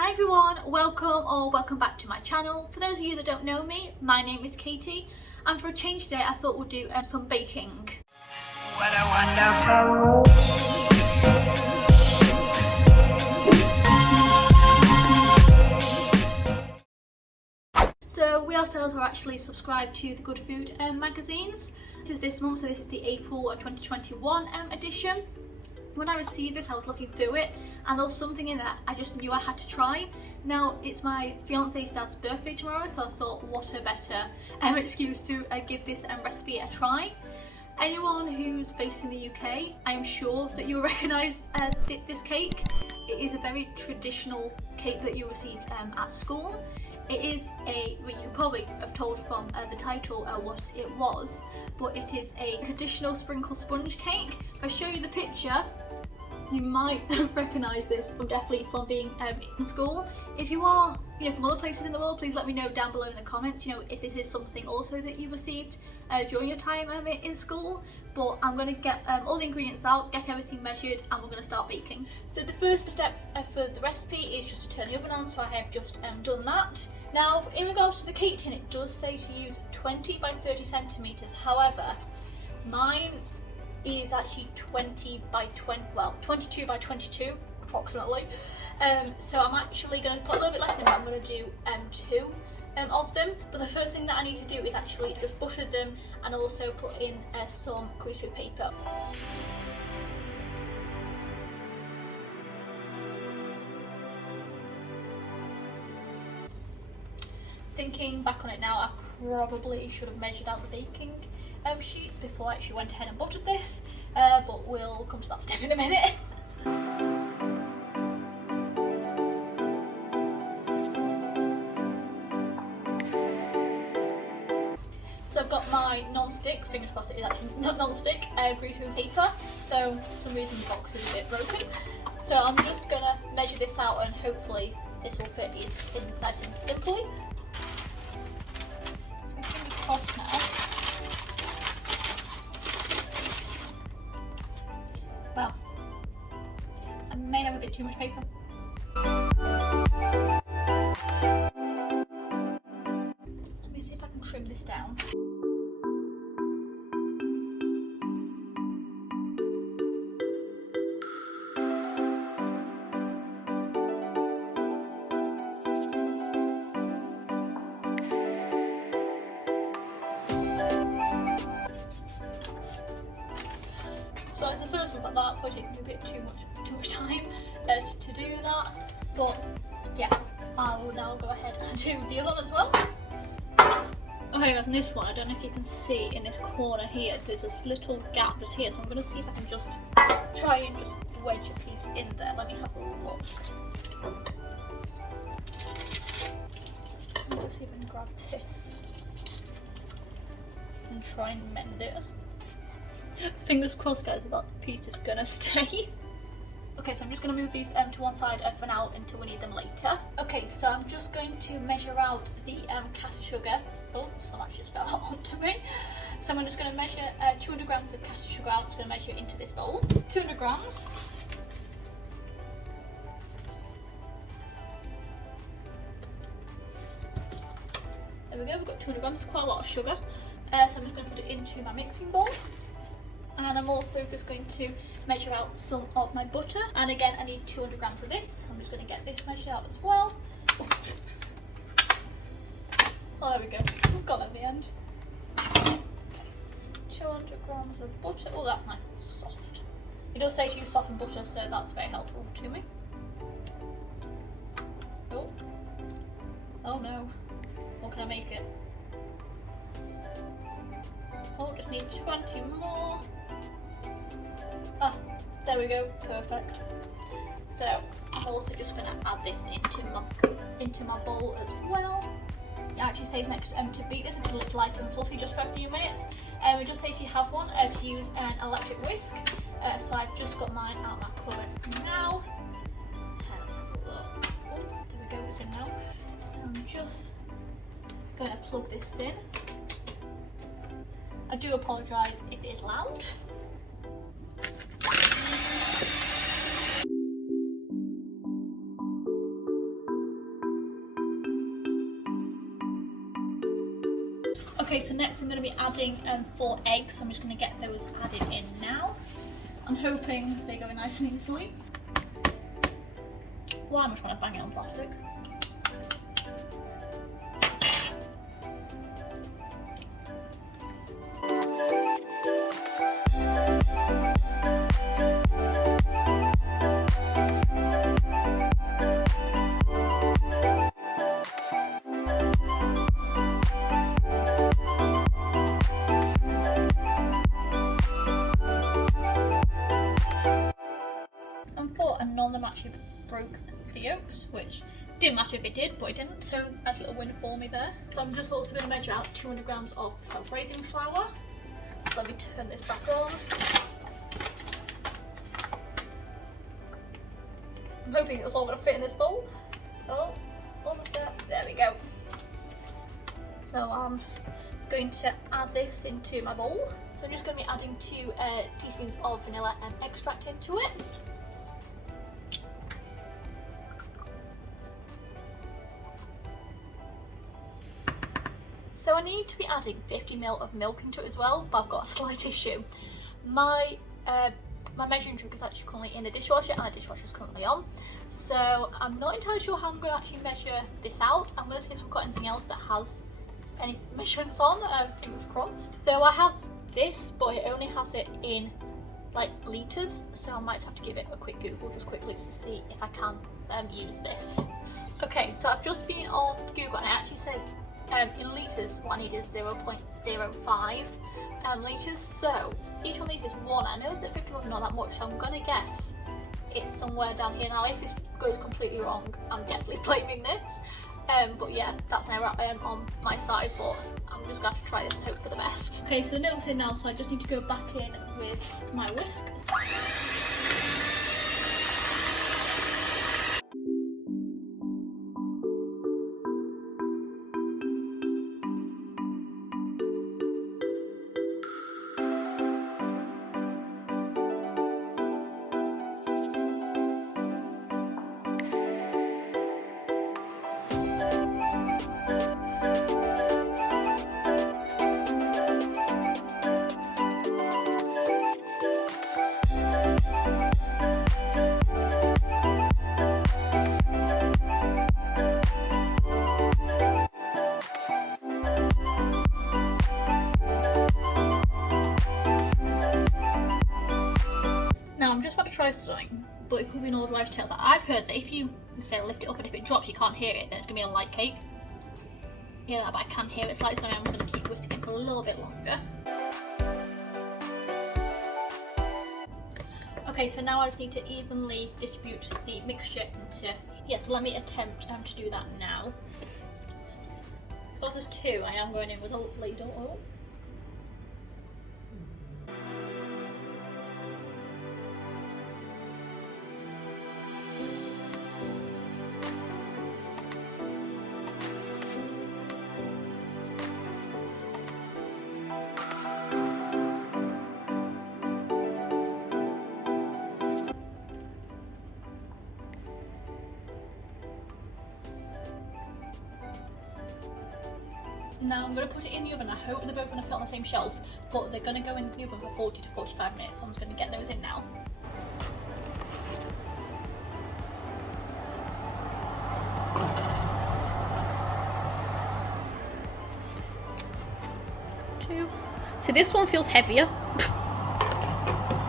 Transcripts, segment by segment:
Hi everyone, welcome back to my channel. For those of you that don't know me, my name is Katie, and for a change today I thought we'll do some baking. What a wonderful. So we ourselves are actually subscribed to the Good Food magazines. This is this month, so this is the April 2021 edition. When I received this, I was looking through it and there was something in that I just knew I had to try. Now, it's my fiance's dad's birthday tomorrow, so I thought what a better excuse to give this recipe a try. Anyone who's based in the UK, I'm sure that you'll recognise this cake. It is a very traditional cake that you receive at school. It is well, you can probably have told from the title what it was, but it is a traditional sprinkle sponge cake. If I show you the picture, you might recognise this definitely from being in school. If you are, from other places in the world, please let me know down below in the comments, if this is something also that you received during your time in school. But I'm going to get all the ingredients out, get everything measured, and we're going to start baking. So the first step for the recipe is just to turn the oven on, so I have just done that. Now, in regards to the cake tin, it does say to use 20 by 30 centimetres. However, mine is actually 22 by 22 approximately. So I'm actually going to put a little bit less in, but I'm going to do two of them. But the first thing that I need to do is actually just butter them and also put in some greaseproof paper. Thinking back on it now, I probably should have measured out the baking sheets before I actually went ahead and buttered this, but we'll come to that step in a minute. So I've got my non-stick, fingers crossed it is actually not non-stick, greaseproof paper. So for some reason the box is a bit broken. So I'm just going to measure this out and hopefully this will fit in nice and simply. Now. Well, I may have a bit too much paper. Let me see if I can trim this down. So it's the first one like that, probably taking me a bit too much time to do that. But yeah, I will now go ahead and do the other one as well. Okay guys, and this one, I don't know if you can see in this corner here, there's this little gap just here, so I'm going to see if I can just try and just wedge a piece in there. Let me have a look. Let me just see if I can grab this and try and mend it. Fingers crossed guys that piece is gonna stay. Okay, so I'm just going to move these to one side for now until we need them later. Okay, so I'm just going to measure out the caster sugar. Oh, some actually just fell onto me. So I'm just going to measure 200 grams of caster sugar out. I'm just going to measure it into this bowl. 200 grams. There we go, we've got 200 grams, quite a lot of sugar. So I'm just going to put it into my mixing bowl. And I'm also just going to measure out some of my butter. And again, I need 200 grams of this. I'm just going to get this measured out as well. Oh, there we go. We've got that at the end. Okay. 200 grams of butter. Oh, that's nice and soft. It does say to use softened butter, so that's very helpful to me. Oh. Oh no. What can I make it? Oh, just need 20 more. Ah, there we go, perfect. So I'm also just going to add this into my bowl as well. It actually says next to beat this until it's light and fluffy just for a few minutes. It does say if you have one to use an electric whisk. So I've just got mine out of my cupboard now. Let's have a look. Oh, there we go, it's in now. So I'm just going to plug this in. I do apologise if it is loud. Okay, so next I'm going to be adding 4 eggs, so I'm just going to get those added in now. I'm hoping they go in nice and easily. Why am I trying to bang it on plastic? And none of them actually broke the yolks, which didn't matter if it did, but it didn't, so that's a little win for me there. So I'm just also going to measure out 200 grams of self-raising flour. So let me turn this back on. I'm hoping it's all going to fit in this bowl. Oh, almost there. There we go. So I'm going to add this into my bowl. So I'm just going to be adding 2 teaspoons of vanilla extract into it. So I need to be adding 50 ml of milk into it as well, but I've got a slight issue. My measuring jug is actually currently in the dishwasher and the dishwasher is currently on. So I'm not entirely sure how I'm going to actually measure this out. I'm going to see if I've got anything else that has any measurements on, fingers crossed. So I have this, but it only has it in like litres, so I might have to give it a quick Google just quickly to see if I can use this. Okay, so I've just been on Google and it actually says in litres what I need is 0.05 litres, so each one of these is 1. I know that 51 is not that much, so I'm gonna guess it's somewhere down here. Now if this goes completely wrong, I'm definitely blaming this, but yeah, that's an error on my side, but I'm just going to try this and hope for the best. Okay, so the milk's in now, so I just need to go back in with my whisk. Now I'm just about to try something, but it could be an old wives' tale that I've heard that if you say lift it up and if it drops you can't hear it, then it's going to be a light cake. Yeah, but I can hear it slightly, so I'm going to keep whisking for a little bit longer. Okay, so now I just need to evenly distribute the mixture into, so let me attempt to do that now. Because there's 2, I am going in with a ladle. Oh. Now I'm going to put it in the oven. I hope they're both going to fit on the same shelf, but they're going to go in the oven for 40 to 45 minutes, so I'm just going to get those in now. So this one feels heavier,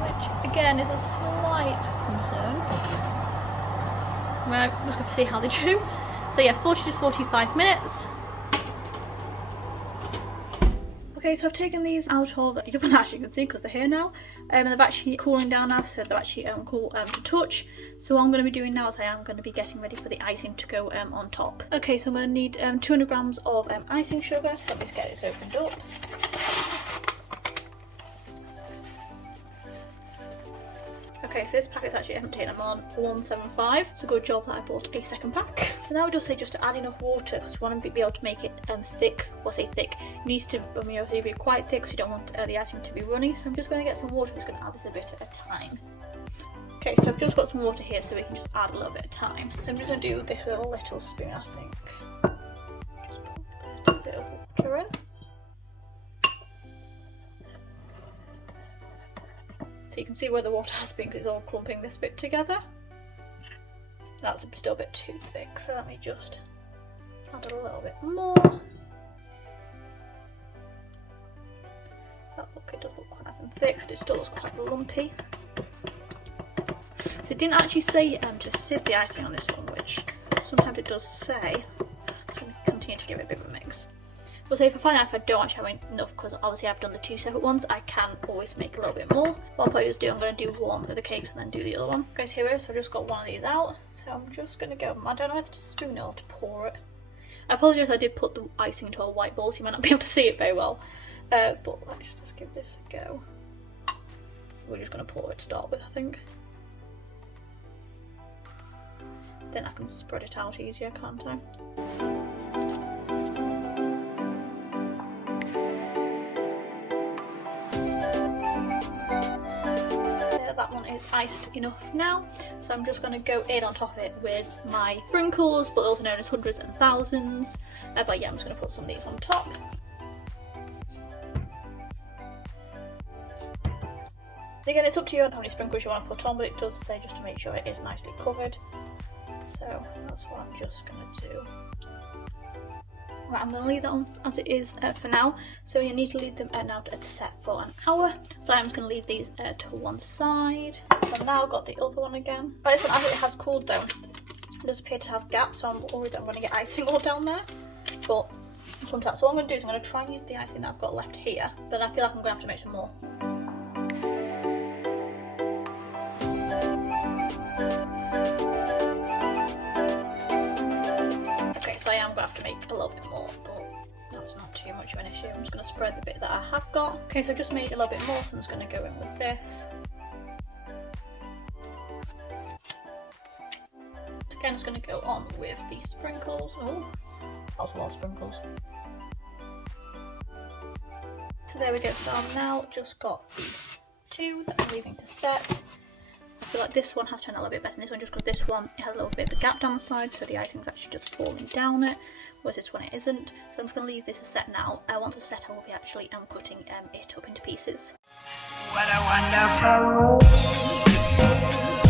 which again is a slight concern. Right, I'm just going to see how they do. So yeah, 40 to 45 minutes. Okay, so I've taken these out of the oven, as you can see, because they're here now, and they're actually cooling down now, so they're actually cool to touch. So what I'm going to be doing now is I am going to be getting ready for the icing to go on top. Okay, so I'm going to need 200 grams of icing sugar, so let's get this opened up. Okay, so this packet's actually empty and I'm on 175, so good job that I bought a second pack. So now it does say just to add enough water because you want to be able to make it thick. Well, I say thick, it needs to be quite thick because you don't want the icing to be runny. So I'm just going to get some water, I'm just going to add this a bit at a time. Okay, so I've just got some water here so we can just add a little bit of time. So I'm just going to do this with a little spoon, I think. Just put a bit of water in. So you can see where the water has been because it's all clumping this bit together. That's still a bit too thick, so let me just add a little bit more. So look, it does look quite nice and thick, but it still looks quite lumpy. So it didn't actually say to sieve the icing on this one, which sometimes it does say. So I'm going to continue to give it a bit of a mix. But so if I find out if I don't actually have enough, because obviously I've done the 2 separate ones, I can always make a little bit more. What I'll probably just do, I'm going to do one of the cakes and then do the other one. Guys, here it is. So I've just got one of these out. So I'm just going to go, I don't know whether to spoon it or to pour it. I apologise, I did put the icing into a white bowl, so you might not be able to see it very well. But let's just give this a go. We're just going to pour it to start with, I think. Then I can spread it out easier, can't I? That one is iced enough now, so I'm just going to go in on top of it with my sprinkles, but also known as hundreds and thousands. But yeah, I'm just going to put some of these on top. Again, it's up to you on how many sprinkles you want to put on, but it does say just to make sure it is nicely covered. So that's what I'm just going to do. Right, I'm going to leave that on as it is for now. So you need to leave them now to set for an hour. So I'm just going to leave these to one side. So I've now got the other one again. But this one, as it has cooled down, it does appear to have gaps, so I'm worried that I'm going to get icing all down there. But sometimes, so what I'm going to do is I'm going to try and use the icing that I've got left here, but I feel like I'm going to have to make some more. So I am going to have to make a little bit more, but that's not too much of an issue. I'm just going to spread the bit that I have got. Okay, so I've just made a little bit more, so I'm just going to go in with this. Again, I'm just going to go on with the sprinkles. Oh, that's a lot of sprinkles. So there we go, so I've now just got the 2 that I'm leaving to set. I feel like this one has turned out a little bit better than this one, just because this one, it has a little bit of a gap down the side, so the icing's actually just falling down it, whereas this one it isn't. So I'm just going to leave this a set now. Once it's set, I will be actually cutting it up into pieces. What a wonderful world.